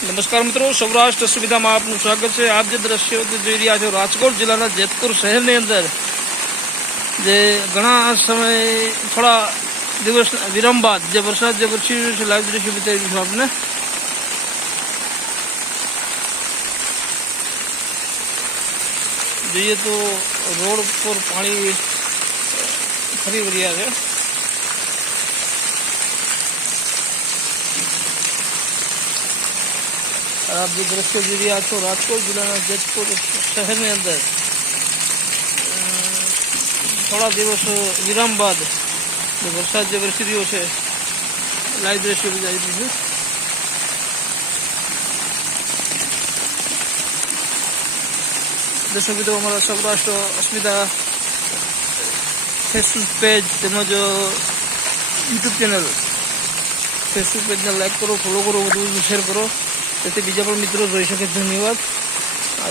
નમસ્કાર મિત્રો, સૌરાષ્ટ્ર સુવિધામાં આપનું સ્વાગત છે। આપ જે દ્રશ્યો જોઈ રહ્યા છો, રાજકોટ જિલ્લાના જેતપુર શહેરની અંદર જે ઘણા સમય થોડા દિવસ વિરામ બાદ જે વરસાદ જે વરસી રહ્યો છે, લાઈવ દ્રશ્ય બતાવી દઈશું આપને। જોઈએ તો રોડ પર પાણી ફરી વળ્યા છે। आप जो दृश्य જોઈ રહ્યા છો, રાજકોટ જિલ્લાના જેતપુર શહેરની અંદર થોડા દિવસ વિરામ બાદ જે વરસાદ જે વરસી રહ્યો છે, લાઈવ દ્રશ્ય બતાવી દીધું। દર્શક મિત્રો, અમારા સૌરાષ્ટ્ર અસ્મિતા ફેસબુક પેજ તેમજ યુટ્યુબ ચેનલ ફેસબુક પેજને લાઈક કરો, ફોલો કરો, વધુ શેર કરો, તેથી બીજા પણ મિત્રો જોઈ શકે। ધન્યવાદ। આ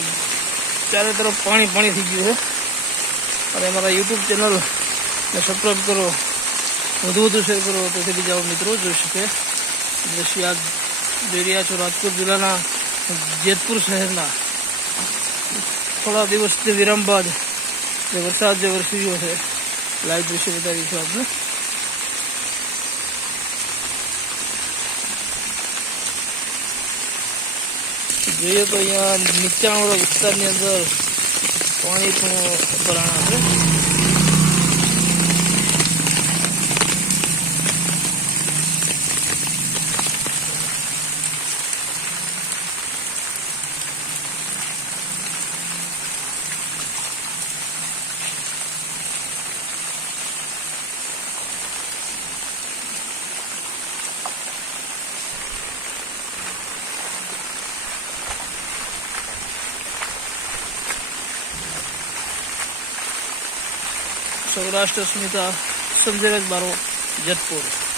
ચારે તરફ પાણી થઈ ગયું છે અને અમારા યુટ્યુબ ચેનલને સબસ્ક્રાઈબ કરો, વધુ શેર કરો, તેથી બીજા મિત્રો જોઈ શકે। દ્રશ્ય આપ જોઈ રહ્યા છો, રાજકોટ જિલ્લાના જેતપુર શહેરના થોડા દિવસ વિરામ બાદ જે વરસાદ જે વરસી રહ્યો છે, લાઈવ દ્રશ્ય બતાવીશું આપણે। જોઈએ તો અહીંયા નીચાણવાળા વિસ્તારની અંદર પાણી પણ ભરાણા છે। સૌરાષ્ટ્ર અસ્મિતા સંજય બારો, જેતપુર।